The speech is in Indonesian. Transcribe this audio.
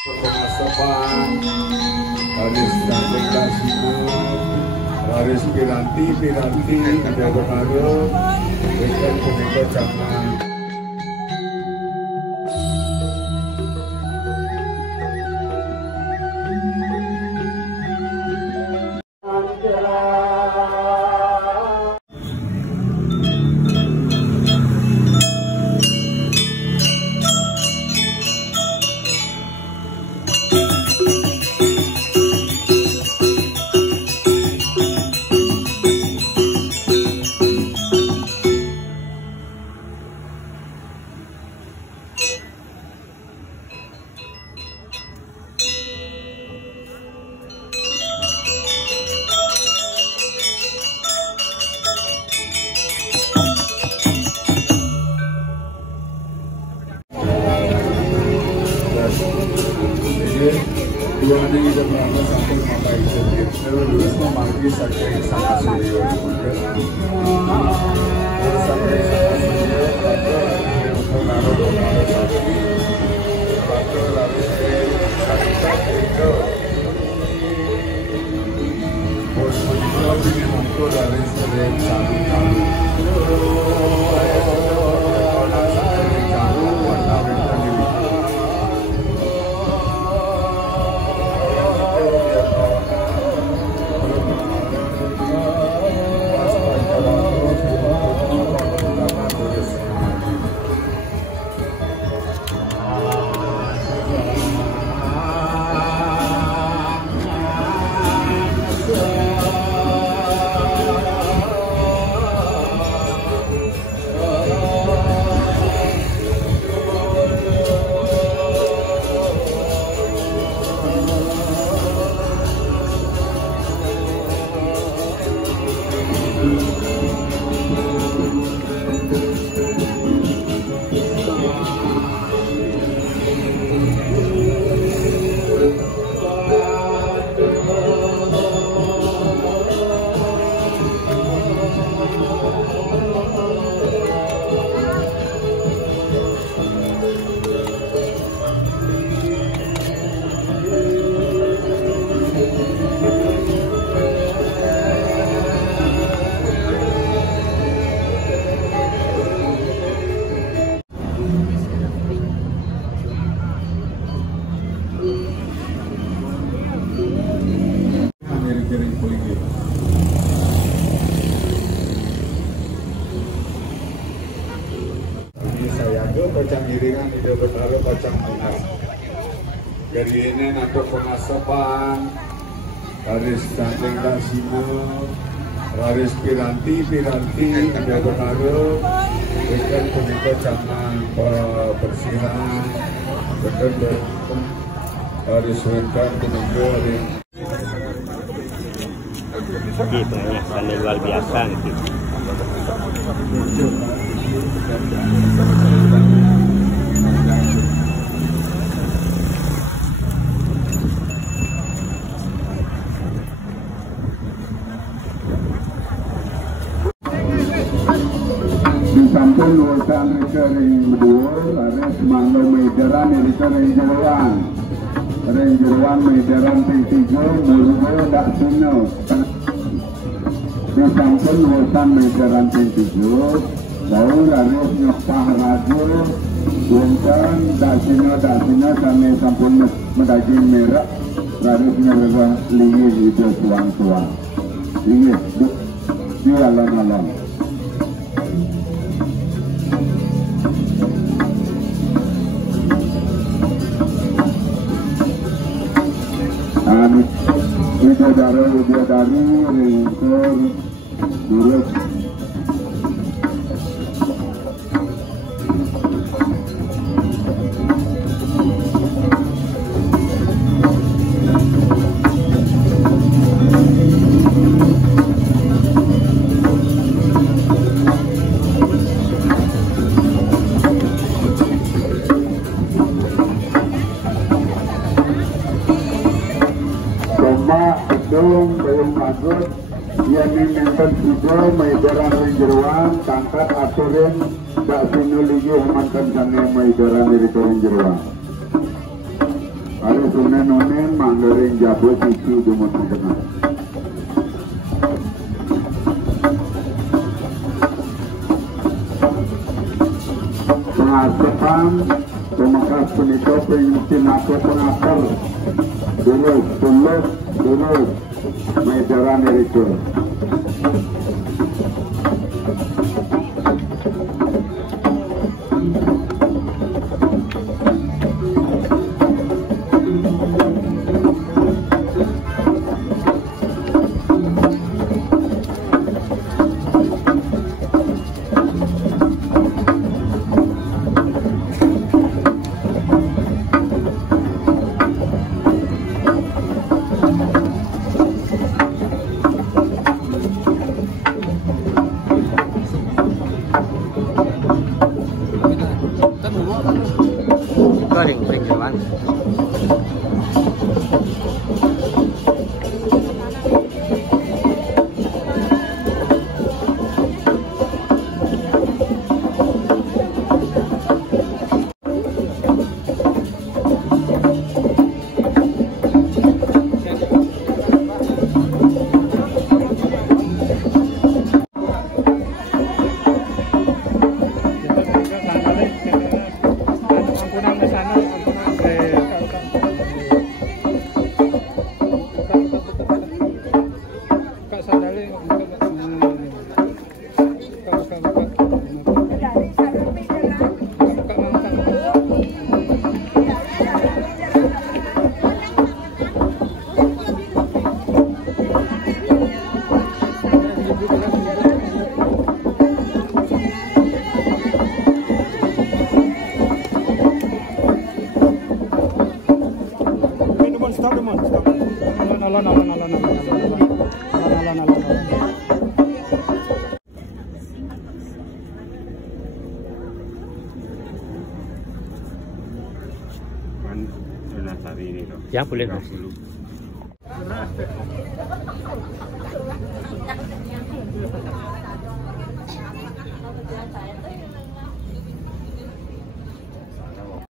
Pemasapan Haris Cantik Kasino, Haris Piranti ada berharap dengan pemerintah jangan dua hari kita berangkat sampai mata itu terus memanggil sampai sana sini sampai pacang giringan ide bertaruh pacang bunga dari ini nanti pemasapan Haris Cantik Kasino, Haris Piranti ide bertaruh dengan pemerintah jangan bersihan betul Haris Wenkan pemerintah gitu ya, sangat luar biasa gitu. Di samping urusan ring dhuwur ada semangga medaran ring jeroan medaran ping 3 murgo dak sino. Di samping urusan medaran ping 3 bau harus nyopah radio wonten dak sino sampai sampun medagi merah harus nyewa lingi itu tuang lingi di alam-alam. Bidadari ringkur durut Bayang Magut yang minta video maidaran jeruan tangkat aturin dak sinu ligi mantan sana maidaran dari jeruan Hari Senin mandarin jabut itu dumut tengah. Pengasuhan pemakas penitop yang tinako pengakar dulu medaran itu. Ring jalan. Stop. Ya boleh mas.